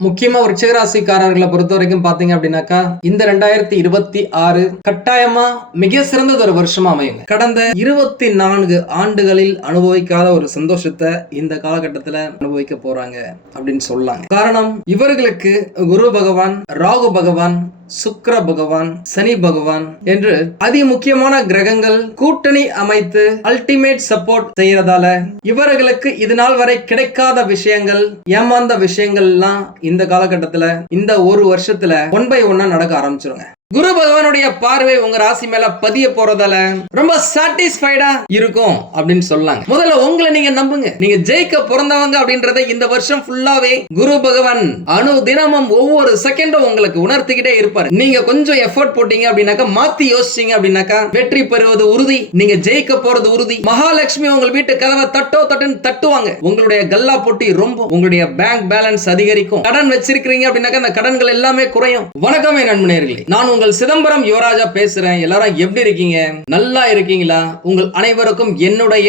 முக்கியமா விருச்சிகராசிக்காரர்களை பொறுத்த வரைக்கும் பாத்தீங்க அப்படின்னாக்கா இந்த ரெண்டாயிரத்தி இருபத்தி ஆறு கட்டாயமா மிக சிறந்தது ஒரு வருஷமா அமையுங்க. கடந்த இருபத்தி நான்கு ஆண்டுகளில் அனுபவிக்காத ஒரு சந்தோஷத்தை இந்த காலகட்டத்துல அனுபவிக்க போறாங்க அப்படின்னு சொல்லலாம் காரணம் இவர்களுக்கு குரு பகவான் ராகு பகவான் சுக்கர பகவான் சனி பகவான் என்று அதி முக்கியமான கிரகங்கள் கூட்டணி அமைத்து அல்டிமேட் சப்போர்ட் செய்யறதால இவர்களுக்கு இது நாள் வரை கிடைக்காத விஷயங்கள் ஏமாந்த விஷயங்கள் எல்லாம் இந்த காலகட்டத்துல இந்த ஒரு வருஷத்துல ஒன் பை ஒன்னா நடக்க ஆரம்பிச்சிருங்க. குரு பகவானுடைய பார்வை உங்க ராசி மேல பதிய போறதால ரொம்ப சாட்டிஸ்ஃபைடா இருக்கும் அப்படின்னு சொல்லாங்க. முதல்ல உங்களை நீங்க நம்புங்க. நீங்க ஜெயிக்க பிறந்தவங்க அப்படின்றத இந்த வருஷம் ஃபுல்லாவே குரு பகவான் அணு தினமும் ஒவ்வொரு செகண்டும் உங்களுக்கு உணர்த்திக்கிட்டே இருப்பாரு. நீங்க கொஞ்சம் எஃபோர்ட் போட்டீங்க அப்படின்னாக்கா மாத்தி யோசிச்சீங்க அப்படின்னாக்கா வெற்றி பெறுவது உறுதி நீங்க ஜெயிக்க போறது உறுதி. மகாலட்சுமி உங்க வீட்டு கதவை தட்டோ தட்டுன்னு தட்டுவாங்க. உங்களுடைய கல்லா போட்டி ரொம்ப உங்களுடைய பேங்க் பேலன்ஸ் அதிகரிக்கும். கடன் வச்சிருக்கீங்க அப்படின்னாக்கா அந்த கடன்கள் எல்லாமே குறையும். வணக்கமே என் நண்பனேர்களே நான் உங்கள் சிதம்பரம் யுவராஜா பேசுறேன். எல்லாரும் எப்படி இருக்கீங்க? நல்லா இருக்கீங்களா? உங்கள் அனைவருக்கும் என்னுடைய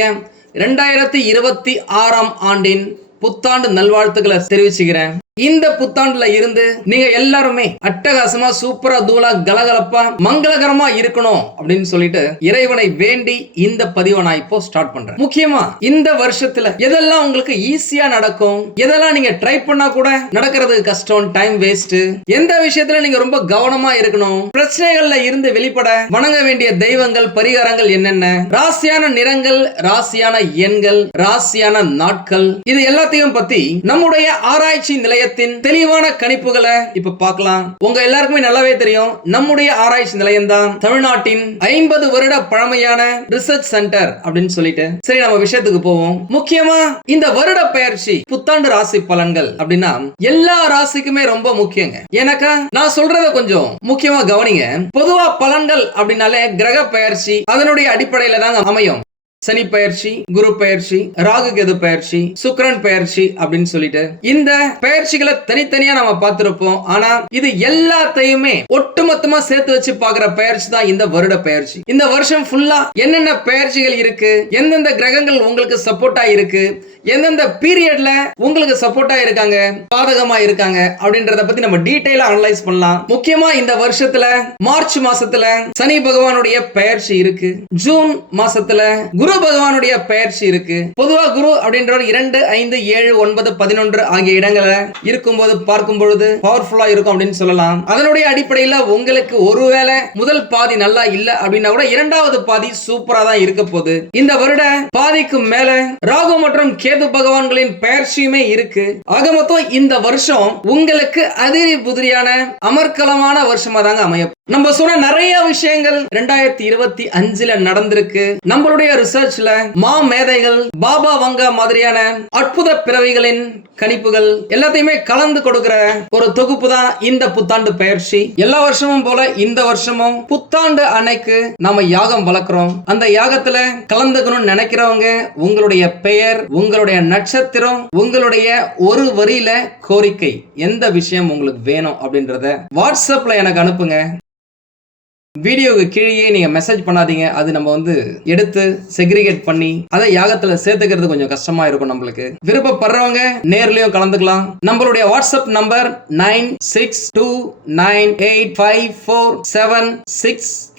ரெண்டாயிரத்தி இருபத்தி ஆறாம் ஆண்டின் புத்தாண்டு நல்வாழ்த்துக்களை தெரிவிச்சுக்கிறேன். இந்த புத்தாண்டுல இருந்து நீங்க எல்லாருமே அட்டகாசமா சூப்பரா தூளா கலகலப்பா மங்களகரமா இருக்கணும் அப்படின்னு சொல்லிட்டு இறைவனை வேண்டி இந்த பதிவை நான் இப்போ ஸ்டார்ட் பண்றேன். முக்கியமா இந்த வருஷத்துல எதெல்லாம் உங்களுக்கு ஈஸியா நடக்கும் எதெல்லாம் நீங்க ட்ரை பண்ணா கூட நடக்கிறது கஷ்டம் டைம் வேஸ்ட் எந்த விஷயத்துல நீங்க ரொம்ப கவனமா இருக்கணும் பிரச்சனைகள்ல இருந்து வெளிப்பட வணங்க வேண்டிய தெய்வங்கள் பரிகாரங்கள் என்னென்ன ராசியான நிறங்கள் ராசியான எண்கள் ராசியான நாட்கள் இது எல்லாத்தையும் பத்தி நம்முடைய ஆராய்ச்சி நிலைய நிலையத்தின் தெளிவான கணிப்புகளை இப்ப பார்க்கலாம். உங்க எல்லாருக்குமே நல்லாவே தெரியும். நம்முடைய ஆராய்ச்சி நிலையம் தான் தமிழ்நாட்டின் ஐம்பது வருட பழமையான ரிசர்ச் சென்டர் அப்படின்னு சொல்லிட்டு. சரி நம்ம விஷயத்துக்கு போவோம். முக்கியமா இந்த வருட பயிற்சி புத்தாண்டு ராசி பலன்கள் அப்படின்னா எல்லா ராசிக்குமே ரொம்ப முக்கியங்க. எனக்கா நான் சொல்றத கொஞ்சம் முக்கியமா கவனிங்க. பொதுவா பலன்கள் அப்படின்னாலே கிரக பயிற்சி அதனுடைய அடிப்படையில தாங்க அமையும். சனி பயிற்சி குரு பயிற்சி ராகு கேது பயிற்சி சுக்கரன் பயிற்சி அப்படின்னு சொல்லிட்டு இந்த பயிற்சிகளை தனித்தனியா நம்ம பார்த்திருப்போம். ஆனா இது எல்லாத்தையுமே ஒட்டுமொத்தமா சேர்த்து வச்சு பாக்குற பயிற்சி தான் இந்த வருட பயிற்சி. இந்த வருஷம் ஃபுல்லா என்னென்ன பயிற்சிகள் இருக்கு எந்தெந்த கிரகங்கள் உங்களுக்கு சப்போர்ட்டா இருக்கு எந்தெந்த பீரியட்ல உங்களுக்கு சப்போர்ட்டா இருக்காங்க பாதகமா இருக்காங்க அப்படின்றத பத்தி நம்ம டீடைலா அனலைஸ் பண்ணலாம். முக்கியமா இந்த வருஷத்துல மார்ச் மாசத்துல சனி பகவானுடைய பயிற்சி இருக்கு. ஜூன் மாசத்துல குரு பகவானுடைய பயிற்சி இருக்கு. பொதுவா குரு அப்படின்றவர் இரண்டு ஐந்து ஏழு ஒன்பது பதினொன்று ஆகிய இடங்கள்ல இருக்கும்போது பார்க்கும் பொழுது பவர்ஃபுல்லா இருக்கும் அப்படின்னு சொல்லலாம். அதனுடைய அடிப்படையில உங்களுக்கு ஒருவேளை முதல் பாதி நல்லா இல்ல அப்படின்னா கூட இரண்டாவது பாதி சூப்பரா தான் இருக்க போகுது. இந்த வருட பாதிக்கு மேல ராகு மற்றும் கேது பகவான்களின் பெயர்ச்சியுமே இருக்கு. ஆக மொத்தம் இந்த வருஷம் உங்களுக்கு அதிரி புதிரியான அமர்க்கலமான வருஷமா தாங்க அமையும். நம்ம சொன்ன நிறைய விஷயங்கள் ரெண்டாயிரத்தி இருபத்தி அஞ்சுல நடந்திருக்கு. நம்மளுடைய ரிசர்ச்ல மா மேதைகள் பாபா வங்கா மாதிரியான அற்புத பிறவிகளின் கணிப்புகள் எல்லாத்தையுமே கலந்து கொடுக்கிற ஒரு தொகுப்பு தான் இந்த புத்தாண்டு பயிற்சி. எல்லா வருஷமும் போல இந்த வருஷமும் புத்தாண்டு அன்னைக்கு நாம யாகம் வளர்க்குறோம். அந்த யாகத்துல கலந்துக்கணும்னு நினைக்கிறவங்க உங்களுடைய பெயர் உங்களுடைய நட்சத்திரம் உங்களுடைய ஒரு வரியில கோரிக்கை. எந்த விஷயம் உங்களுக்கு வேணும் அப்படின்றத வாட்ஸ்அப்ல எனக்கு அனுப்புங்க. வீடியோவுக்கு கீழேயே நீங்கள் மெசேஜ் பண்ணாதீங்க. அது நம்ம வந்து எடுத்து செக்ரிகேட் பண்ணி அதை யாகத்தில் சேர்த்துக்கிறது கொஞ்சம் கஷ்டமாக இருக்கும் நம்மளுக்கு. விருப்பப்படுறவங்க நேர்லேயும் கலந்துக்கலாம். நம்மளுடைய WhatsApp number nine six two nine eight five four seven six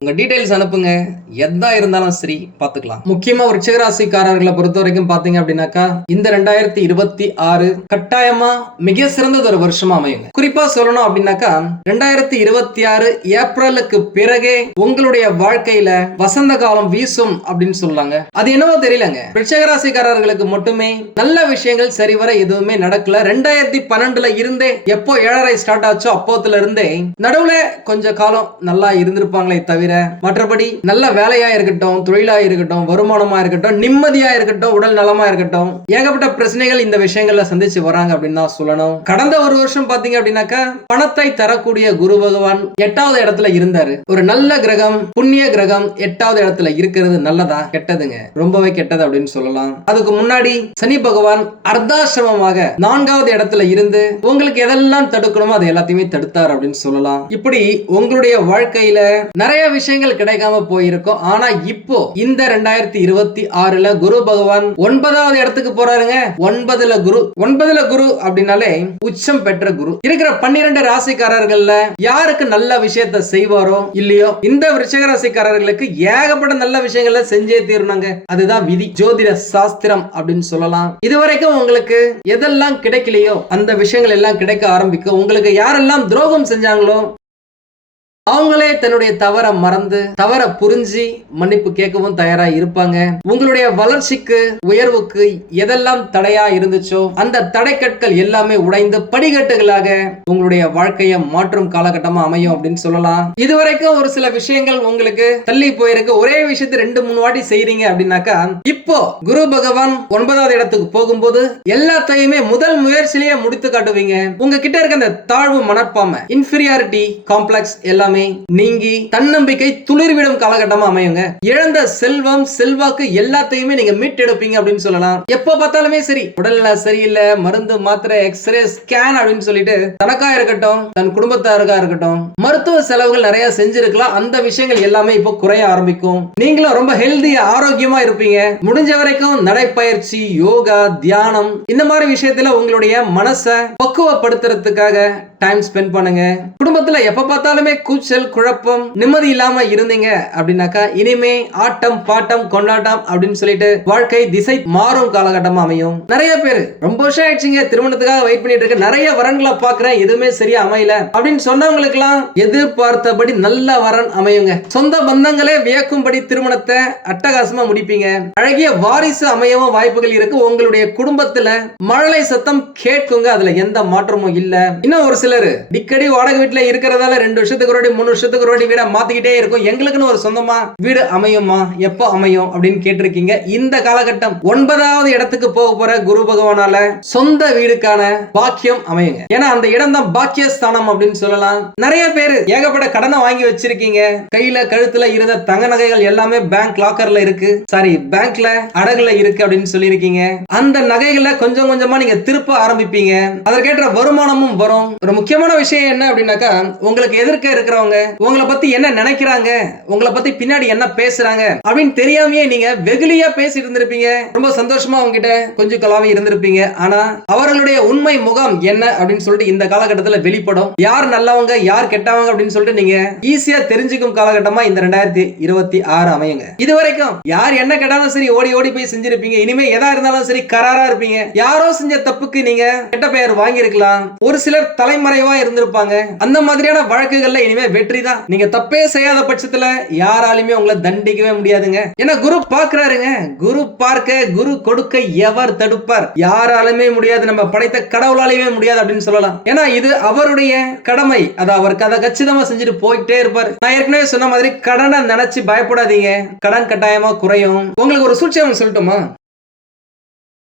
உங்க டீடைல்ஸ் அனுப்புங்க. எதா இருந்தாலும் சரி பாத்துக்கலாம். முக்கியமா ஒரு சிகராசிக்காரர்களை பொறுத்த வரைக்கும் பாத்தீங்க அப்படின்னாக்கா இந்த ரெண்டாயிரத்தி இருபத்தி ஆறு கட்டாயமா மிக சிறந்தது ஒரு வருஷமா அமையுங்க. குறிப்பா சொல்லணும் அப்படின்னாக்கா ரெண்டாயிரத்தி இருபத்தி ஆறு ஏப்ரலுக்கு பிறகே உங்களுடைய வாழ்க்கையில வசந்த காலம் வீசும் அப்படின்னு சொல்லாங்க. அது என்னவோ தெரியலங்க. ரிஷகராசிக்காரர்களுக்கு மட்டுமே நல்ல விஷயங்கள் சரிவர எதுவுமே நடக்கல. ரெண்டாயிரத்தி பன்னெண்டுல இருந்தே எப்போ ஏழரை ஸ்டார்ட் ஆச்சோ அப்போத்துல இருந்தே நடுவுல கொஞ்ச காலம் நல்லா இருந்திருப்பாங்களே தவிர தவிர மற்றபடி நல்ல வேலையா இருக்கட்டும் தொழிலா இருக்கட்டும் வருமானமா இருக்கட்டும் நிம்மதியா இருக்கட்டும் உடல் நலமா இருக்கட்டும் ஏகப்பட்ட பிரச்சனைகள் இந்த விஷயங்கள்ல சந்திச்சு வராங்க அப்படின்னு தான் சொல்லணும். கடந்த ஒரு வருஷம் பாத்தீங்க அப்படின்னாக்கா பணத்தை தரக்கூடிய குரு பகவான் எட்டாவது இடத்துல இருந்தாரு. ஒரு நல்ல கிரகம் புண்ணிய கிரகம் எட்டாவது இடத்துல இருக்கிறது நல்லதா கெட்டதுங்க? ரொம்பவே கெட்டது அப்படின்னு சொல்லலாம். அதுக்கு முன்னாடி சனி பகவான் அர்த்தாசிரமமாக நான்காவது இடத்துல இருந்து உங்களுக்கு எதெல்லாம் தடுக்கணுமோ அதை எல்லாத்தையுமே தடுத்தார் அப்படின்னு சொல்லலாம். இப்படி உங்களுடைய வாழ்க்கையில நிறைய விஷயங்கள் கிடைக்காம போயிருக்கும். ஆனா இப்போ இந்த ரெண்டாயிரத்தி இருபத்தி ஆறுல குரு பகவான் ஒன்பதாவது இடத்துக்கு போறாருங்க. ஒன்பதுல குரு ஒன்பதுல குரு அப்படின்னாலே உச்சம் பெற்ற குரு. இருக்கிற பன்னிரண்டு ராசிக்காரர்கள்ல யாருக்கு நல்ல விஷயத்தை செய்வாரோ இல்லையோ இந்த விருச்சிக ராசிக்காரர்களுக்கு ஏகப்பட்ட நல்ல விஷயங்களை செஞ்சே தீரணுங்க. அதுதான் விதி. ஜோதிட சாஸ்திரம் அப்படின்னு சொல்லலாம். இதுவரைக்கும் உங்களுக்கு எதெல்லாம் கிடைக்கலையோ அந்த விஷயங்கள் எல்லாம் கிடைக்க ஆரம்பிக்கும். உங்களுக்கு யாரெல்லாம் துரோகம் செஞ்சாங்களோ அவங்களே தன்னுடைய தவற மறந்து தவற புரிஞ்சு மன்னிப்பு கேட்கவும் தயாரா இருப்பாங்க. உங்களுடைய வளர்ச்சிக்கு உயர்வுக்கு எதெல்லாம் தடையா இருந்துச்சோ அந்த தடைக்கற்கள் எல்லாமே உடைந்து படிக்கட்டுகளாக உங்களுடைய வாழ்க்கையை மாற்றும் காலகட்டமா அமையும் அப்படின்னு சொல்லலாம். இதுவரைக்கும் ஒரு சில விஷயங்கள் உங்களுக்கு தள்ளி போயிருக்கு. ஒரே விஷயத்தை ரெண்டு மூணு வாட்டி செய்யறீங்க அப்படின்னாக்கா இப்போ குரு பகவான் ஒன்பதாவது இடத்துக்கு போகும்போது எல்லாத்தையுமே முதல் முயற்சியிலேயே முடித்து காட்டுவீங்க. உங்ககிட்ட இருக்க அந்த தாழ்வு மனப்பாமை இன்ஃபீரியாரிட்டி காம்ப்ளெக்ஸ் எல்லாமே நீங்கி தன்னம்பிக்கை துளிர்விடும் காலகட்டமா அமையுங்க. இழந்த செல்வம் செல்வாக்கு எல்லாத்தையுமே நீங்க மீட்டெடுப்பீங்க அப்படின்னு சொல்லலாம். எப்ப பார்த்தாலுமே சரி. உடல்நல சரியில்லை மருந்து மாத்திரை எக்ஸ்ரே ஸ்கேன் அப்படின்னு சொல்லிட்டு தனக்கா இருக்கட்டும் தன் குடும்பத்தாருக்கா இருக்கட்டும் மருத்துவ செலவுகள் நிறைய செஞ்சிருக்கலாம். அந்த விஷயங்கள் எல்லாமே இப்போ குறைய ஆரம்பிக்கும். நீங்களும் ரொம்ப ஹெல்தி ஆரோக்கியமா இருப்பீங்க. முடிஞ்ச வரைக்கும் நடைப்பயிற்சி யோகா தியானம் இந்த மாதிரி விஷயத்துல உங்களுடைய மனசை பக்குவப்படுத்துறதுக்காக டைம் ஸ்பெண்ட் பண்ணுங்க. குடும்பத்துல எப்ப பார்த்தாலுமே கூச்சல் குழப்பம் நிம்மதி இல்லாம இருந்தீங்க அப்படின்னாக்கா இனிமே ஆட்டம் பாட்டம் கொண்டாட்டம் அப்படின்னு சொல்லிட்டு வாழ்க்கை திசை மாறும் காலகட்டமா அமையும். நிறைய பேர் ரொம்ப வருஷம் ஆயிடுச்சுங்க திருமணத்துக்காக வெயிட் பண்ணிட்டு இருக்க நிறைய வரன்களை பாக்குறேன் எதுவுமே சரியா அமையல அப்படின்னு சொன்னவங்களுக்கு எல்லாம் எதிர்பார்த்தபடி நல்ல வரன் அமையுங்க. சொந்த பந்தங்களே வியக்கும்படி திருமணத்தை அட்டகாசமா முடிப்பீங்க. அழகிய வாரிசு அமையவும் வாய்ப்புகள் இருக்கு. உங்களுடைய குடும்பத்துல மழலை சத்தம் கேட்குங்க அதுல எந்த மாற்றமும் இல்ல. இன்னும் ஒரு சிலர் அடிக்கடி வாடகை வீட்டுல இருக்கிறதால ரெண்டு வருஷத்துக்கு ஒரு மூணு வருஷத்துக்கு ஒரு வாட்டி வீடை மாத்திக்கிட்டே இருக்கும். எங்களுக்குன்னு ஒரு சொந்தமா வீடு அமையுமா? எப்போ அமையும் அப்படின்னு கேட்டிருக்கீங்க. இந்த காலகட்டம் ஒன்பதாவது இடத்துக்கு போக போற குரு பகவானால சொந்த வீடுக்கான பாக்கியம் அமையுங்க. ஏன்னா அந்த இடம் தான் பாக்கியஸ்தானம் அப்படின்னு சொல்லலாம். நிறைய பேர் ஏகப்பட்ட கடனை வாங்கி வச்சிருக்கீங்க. கையில கழுத்துல இருந்த தங்க நகைகள் எல்லாமே பேங்க் லாக்கர்ல இருக்கு. சாரி பேங்க்ல அடகுல இருக்கு அப்படின்னு சொல்லியிருக்கீங்க. அந்த நகைகளை கொஞ்சம் கொஞ்சமா நீங்க திருப்ப ஆரம்பிப்பீங்க. அதற்கேற்ற வருமானமும் வரும். ஒரு முக்கியமான விஷயம் என்ன அப்படின்னாக்கா உங்களுக்கு எதிர்க்க இருக்கிறவங்க உங்களை பத்தி என்ன நினைக்கிறாங்க? உங்களை பத்தி பின்னாடி என்ன பேசுறாங்க? அப்படின்னு தெரியாமயே நீங்க வெகுலியா பேசி இருந்திருப்பீங்க ரொம்ப சந்தோஷமா உங்ககிட்ட கொஞ்சம் கலாவே இருந்திருப்பீங்க. ஆனா அவர்களுடைய உண்மை முகம் என்ன அப்படின்னு சொல்லிட்டு இந்த காலகட்டத்துல வெளிப்படும். யார் நல்லவங்க யார் கெட்டவங்க அப்படின்னு சொல்லிட்டு நீங்க ஈஸியா தெரிஞ்சுக்கும் காலகட்டமா இந்த ரெண்டாயிரத்தி இருபத்தி ஆறு அமையுங்க. இது வரைக்கும் யார் என்ன கேட்டாலும் சரி ஓடி ஓடி போய் செஞ்சிருப்பீங்க. இனிமே எதா இருந்தாலும் சரி கராரா இருப்பீங்க. யாரோ செஞ்ச தப்புக்கு நீங்க கெட்ட பெயர் வாங்கியிருக்கலாம். ஒரு சிலர் தலைமறைவா இருந்திருப்பாங்க. அந்த மாதிரியான வழக்குகள்ல இனிமே வெற்றி தான் நீங்க தப்பே செய்யாத பட்சத்துல யாராலுமே உங்களை தண்டிக்கவே முடியாதுங்க. ஏன்னா குரு பாக்குறாருங்க குரு பார்க்க குரு கொடுக்க எவர் தடுப்பார்? யாராலுமே முடியாது. நம்ம படைத்த கடவுளாலேயுமே முடியாது அப்படின்னு சொல்லலாம். ஏன்னா இது அவருடைய கடமை. அது அவர் கதை கச்சிதமா செஞ்சுட்டு போயிட்டே இருப்பார். நான் ஏற்கனவே சொன்ன மாதிரி கடனை நினைச்சு பயப்படாதீங்க. கடன் கட்டாயமா குறையும். உங்களுக்கு ஒரு சூழ்ச்சியம் சொல்லட்டுமா?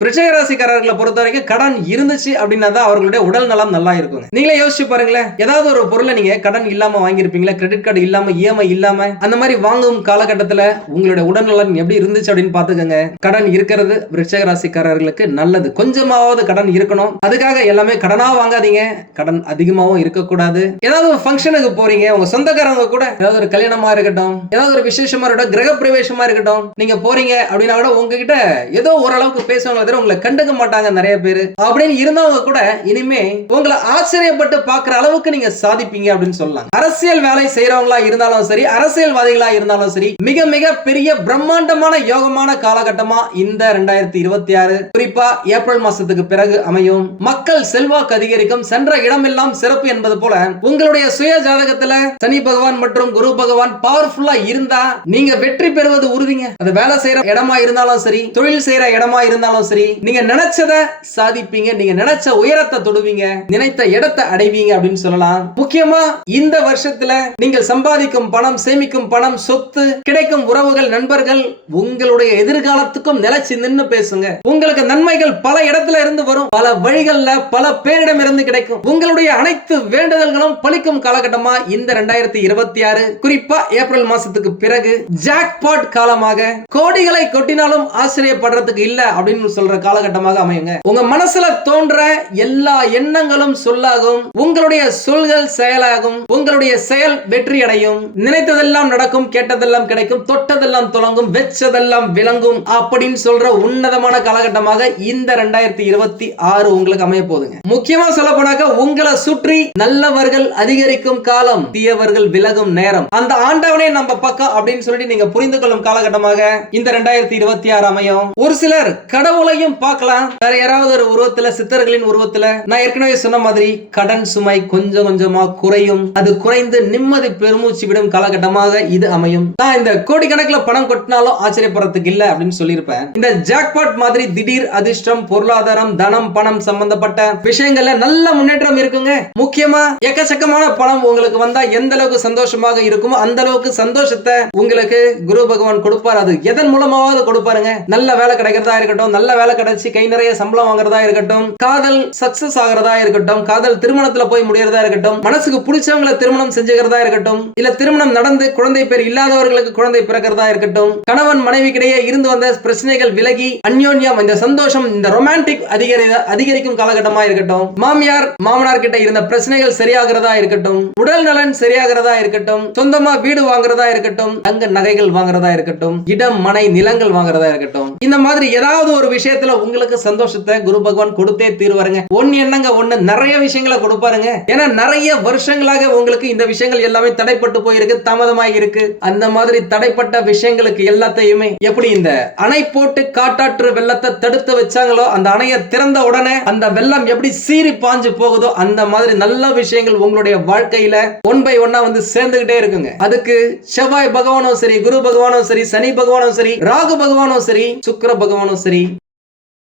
ரிஷகராசிக்காரர்களை பொறுத்த வரைக்கும் கடன் இருந்துச்சு அப்படின்னா தான் அவர்களுடைய உடல் நலம் நல்லா இருக்கும் நீங்களே யோசிச்சு பாருங்களேன். ஏதாவது ஒரு பொருளை நீங்க கடன் இல்லாம வாங்கியிருப்பீங்களா? கிரெடிட் கார்டு இல்லாம இஎம்ஐ இல்லாம அந்த மாதிரி வாங்கும் காலகட்டத்துல உங்களுடைய உடல்நலம் எப்படி இருந்துச்சு அப்படின்னு பாத்துக்கோங்க கடன் இருக்கிறது ரிஷகராசிக்காரர்களுக்கு நல்லது. கொஞ்சமாவது கடன் இருக்கணும். அதுக்காக எல்லாமே கடனா வாங்காதீங்க. கடன் அதிகமாகவும் இருக்கக்கூடாது. ஏதாவது ஒரு ஃபங்க்ஷனுக்கு போறீங்க. உங்க சொந்தக்காரங்க கூட ஏதாவது ஒரு கல்யாணமா இருக்கட்டும் ஏதாவது ஒரு விசேஷமா இருக்கட்டும் கிரக பிரவேசமா இருக்கட்டும் நீங்க போறீங்க அப்படின்னா கூட உங்ககிட்ட ஏதோ ஓரளவுக்கு பேசுவாங்க தவிர உங்களை கண்டுக்க மாட்டாங்க நிறைய பேர். அப்படின்னு இருந்தவங்க கூட இனிமே உங்களை ஆச்சரியப்பட்டு பார்க்குற அளவுக்கு நீங்க சாதிப்பீங்க அப்படின்னு சொல்லலாம். அரசியல் வேலை செய்யறவங்களா இருந்தாலும் சரி அரசியல்வாதிகளா இருந்தாலும் சரி மிக மிக பெரிய பிரம்மாண்டமான யோகமான காலகட்டமா இந்த ரெண்டாயிரத்தி இருபத்தி ஆறு. குறிப்பா ஏப்ரல் மாசத்துக்கு பிறகு அமையும். மக்கள் செல்வாக்கு அதிகரிக்கும். சென்ற இடமெல்லாம் சிறப்பு என்பது போல உங்களுடைய சுய ஜாதகத்துல சனி பகவான் மற்றும் குரு பகவான் பவர்ஃபுல்லா இருந்தா நீங்க வெற்றி பெறுவது உறுதிங்க. அது வேலை செய்யற இடமா இருந்தாலும் சரி தொழில் செய்யற இடமா இருந்தாலும் சரி சரி நீங்க நினைச்சத சாதிப்பீங்க நீங்க நினைச்ச உயரத்தை தொடுவீங்க நினைத்த இடத்தை அடைவீங்க அப்படின்னு சொல்லலாம். முக்கியமா இந்த வருஷத்துல நீங்கள் சம்பாதிக்கும் பணம் சேமிக்கும் பணம் சொத்து கிடைக்கும் உறவுகள் நண்பர்கள் உங்களுடைய எதிர்காலத்துக்கும் நிலைச்சு நின்று பேசுங்க. உங்களுக்கு நன்மைகள் பல இடத்துல இருந்து வரும். பல வழிகள்ல பல பேரிடம் இருந்து கிடைக்கும். உங்களுடைய அனைத்து வேண்டுதல்களும் பலிக்கும் காலகட்டமா இந்த ரெண்டாயிரத்தி இருபத்தி ஆறு குறிப்பா ஏப்ரல் மாசத்துக்கு பிறகு ஜாக்பாட் காலமாக கோடிகளை கொட்டினாலும் ஆச்சரியப்படுறதுக்கு இல்ல அப்படின்னு சொல்ற காலகட்டமாக அமையுங்க. உங்க மனசுல தோன்ற எல்லா எண்ணங்களும் சொல்லாகும். உங்களுடைய சொல்கள் செயலாகும். உங்களுடைய செயல் வெற்றி அடையும் நினைத்ததெல்லாம் நடக்கும் கேட்டதெல்லாம் கிடைக்கும் தொட்டதெல்லாம் தொடங்கும் வெச்சதெல்லாம் விளங்கும் அப்படின்னு சொல்ற உன்னதமான காலகட்டமாக இந்த ரெண்டாயிரத்தி இருபத்தி ஆறு உங்களுக்கு அமைய போதுங்க முக்கியமா சொல்ல போனாக்க உங்களை சுற்றி நல்லவர்கள் அதிகரிக்கும் காலம் தீயவர்கள் விலகும் நேரம். அந்த ஆண்டவனே நம்ம பக்கம் அப்படின்னு சொல்லிட்டு நீங்க புரிந்து கொள்ளும் காலகட்டமாக இந்த ரெண்டாயிரத்தி இருபத்தி ஆறு அமையும். ஒரு சிலர் கடவுளை அவங்களையும் பார்க்கலாம். வேற யாராவது ஒரு உருவத்துல சித்தர்களின் உருவத்துல நான் ஏற்கனவே சொன்ன மாதிரி கடன் சுமை கொஞ்சம் கொஞ்சமா குறையும். அது குறைந்து நிம்மதி பெருமூச்சு விடும் காலகட்டமாக இது அமையும். நான் இந்த கோடிக்கணக்கில் பணம் கொட்டினாலும் ஆச்சரியப்படுறதுக்கு இல்ல அப்படின்னு சொல்லியிருப்பேன். இந்த ஜாக்பாட் மாதிரி திடீர் அதிர்ஷ்டம் பொருளாதாரம் தனம் பணம் சம்பந்தப்பட்ட விஷயங்கள்ல நல்ல முன்னேற்றம் இருக்குங்க. முக்கியமா எக்கச்சக்கமான பணம் உங்களுக்கு வந்தா எந்த அளவுக்கு சந்தோஷமாக இருக்குமோ அந்த அளவுக்கு சந்தோஷத்தை உங்களுக்கு குரு பகவான் கொடுப்பார். அது எதன் மூலமாவது கொடுப்பாருங்க. நல்ல வேலை கிடைக்கிறதா இருக்கட்டும் நல்ல வேலை கிடைச்சி கை நிறைய சம்பளம் வாங்குறதா இருக்கட்டும் காதல் சக்சஸ் ஆகிறதா இருக்கட்டும் காதல் திருமணத்துல போய் முடியறதா இருக்கட்டும் மனசுக்கு பிடிச்சவங்களை திருமணம் செஞ்சுக்கிறதா இருக்கட்டும் இல்ல திருமணம் நடந்து குழந்தை பேர் இல்லாதவர்களுக்கு குழந்தை பிறக்கிறதா இருக்கட்டும் கணவன் மனைவிக்கிடையே இருந்து வந்த பிரச்சனைகள் விலகி அந்யோன்யம் இந்த சந்தோஷம் இந்த ரொமான்டிக் அதிகரி அதிகரிக்கும் காலகட்டமா இருக்கட்டும் மாமியார் மாமனார் கிட்ட இருந்த பிரச்சனைகள் சரியாகிறதா இருக்கட்டும் உடல் நலன் சரியாகிறதா இருக்கட்டும் சொந்தமா வீடு வாங்குறதா இருக்கட்டும் தங்க நகைகள் வாங்குறதா இருக்கட்டும் இடம் மனை நிலங்கள் வாங்குறதா இருக்கட்டும் இந்த மாதிரி ஏதாவது ஒரு விஷயம் விஷயத்துல உங்களுக்கு சந்தோஷத்தை குரு பகவான் கொடுத்தே தீர்வாருங்க. ஒன்னு என்னங்க ஒண்ணு நிறைய விஷயங்களை கொடுப்பாருங்க. ஏன்னா நிறைய வருஷங்களாக உங்களுக்கு இந்த விஷயங்கள் எல்லாமே தடைப்பட்டு போயிருக்கு தாமதமாகி இருக்கு. அந்த மாதிரி தடைப்பட்ட விஷயங்களுக்கு எல்லாத்தையுமே எப்படி இந்த அணை போட்டு காட்டாற்று வெள்ளத்தை தடுத்து வச்சாங்களோ அந்த அணையை திறந்த உடனே அந்த வெள்ளம் எப்படி சீறி பாஞ்சு போகுதோ அந்த மாதிரி நல்ல விஷயங்கள் உங்களுடைய வாழ்க்கையில ஒன் பை ஒன்னா வந்து சேர்ந்துகிட்டே இருக்குங்க. அதுக்கு செவ்வாய் பகவானும் சரி குரு பகவானும் சரி சனி பகவானும் சரி ராகு பகவானும் சரி சுக்கர பகவானும் சரி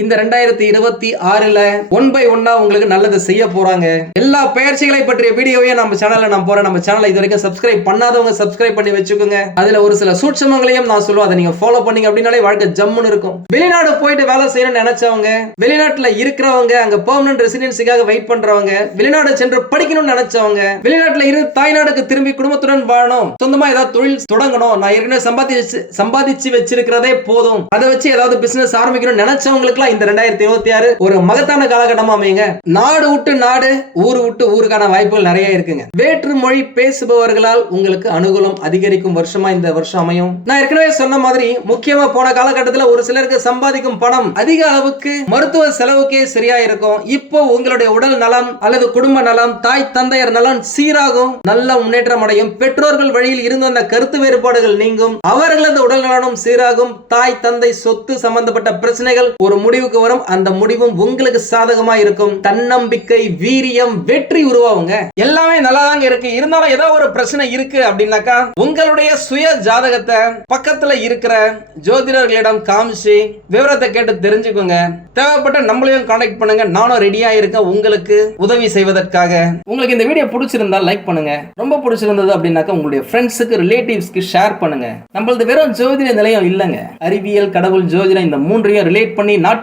இந்த ரெண்டாயிரத்தி இருபத்தி ஆறுல ஒன் பை ஒன்னா உங்களுக்கு நல்லது செய்ய போறாங்க. எல்லா பயிற்சிகளை பற்றிய வீடியோவையும் நம்ம சேனல்ல நான் போறேன். நம்ம சேனலை இது வரைக்கும் சப்ஸ்கிரைப் பண்ணாதவங்க சப்ஸ்கிரைப் பண்ணி வச்சுக்கோங்க. அதுல ஒரு சில சூட்சமங்களையும் நான் சொல்லுவேன். அதை நீங்க ஃபாலோ பண்ணீங்க அப்படின்னாலே வாழ்க்கை ஜம்முன்னு இருக்கும். வெளிநாடு போயிட்டு வேலை செய்யணும்னு நினைச்சவங்க வெளிநாட்டுல இருக்கிறவங்க அங்க பெர்மனன்ட் ரெசிடென்சிக்காக வெயிட் பண்றவங்க வெளிநாடு சென்று படிக்கணும்னு நினைச்சவங்க வெளிநாட்டுல இருந்து தாய்நாடுக்கு திரும்பி குடும்பத்துடன் வாழணும். சொந்தமா ஏதாவது தொழில் தொடங்கணும். நான் ஏற்கனவே சம்பாதிச்சு சம்பாதிச்சு வச்சிருக்கிறதே போதும். அதை வச்சு ஏதாவது பிசினஸ் ஆரம்பிக்கணும்னு நினைச்சவங்களுக்கு கண்டிப்பா இந்த ரெண்டாயிரத்தி இருபத்தி ஆறு ஒரு மகத்தான காலகட்டமா அமையுங்க. நாடு விட்டு நாடு ஊரு விட்டு ஊருக்கான வாய்ப்புகள் நிறைய இருக்குங்க. வேற்று மொழி பேசுபவர்களால் உங்களுக்கு அனுகூலம் அதிகரிக்கும் வருஷமா இந்த வருஷம் அமையும். நான் ஏற்கனவே சொன்ன மாதிரி முக்கியமா போன காலகட்டத்தில் ஒரு சிலருக்கு சம்பாதிக்கும் பணம் அதிக அளவுக்கு மருத்துவ செலவுக்கே சரியா இருக்கும். இப்போ உங்களுடைய உடல் நலம் அல்லது குடும்ப நலம் தாய் தந்தையர் நலம் சீராகும். நல்ல முன்னேற்றம் அடையும். பெற்றோர்கள் வழியில் இருந்து வந்த கருத்து வேறுபாடுகள் நீங்கும். அவர்களது உடல் நலனும் சீராகும். தாய் தந்தை சொத்து சம்பந்தப்பட்ட பிரச்சனைகள் ஒரு முடிவுக்கு வரும். அந்த முடிவும் உங்களுக்கு சாதகமா இருக்கும். தன்னம்பிக்கை வீரியம் வெற்றி உருவாகுங்க எல்லாமே நல்லா தாங்க இருக்கு. இருந்தாலும் ஏதோ ஒரு பிரச்சனை இருக்கு அப்படின்னாக்கா உங்களுடைய சுய ஜாதகத்தை பக்கத்துல இருக்கிற ஜோதிடர்களிடம் காமிச்சு விவரத்தை கேட்டு தெரிஞ்சுக்கோங்க. தேவைப்பட்ட நம்மளையும் கான்டாக்ட் பண்ணுங்க. நானும் ரெடியா இருக்கேன். உங்களுக்கு உதவி செய்வதற்காக. உங்களுக்கு இந்த வீடியோ பிடிச்சிருந்தா லைக் பண்ணுங்க. ரொம்ப பிடிச்சிருந்தது அப்படின்னாக்கா உங்களுடைய ஃப்ரெண்ட்ஸுக்கு ரிலேட்டிவ்ஸ்க்கு ஷேர் பண்ணுங்க. நம்மளது வெறும் ஜோதிட நிலையம் இல்லைங்க. அறிவியல் கடவுள் ஜோதிடம் இந்த மூன்றையும் ரிலேட் பண்ணி நாட்டு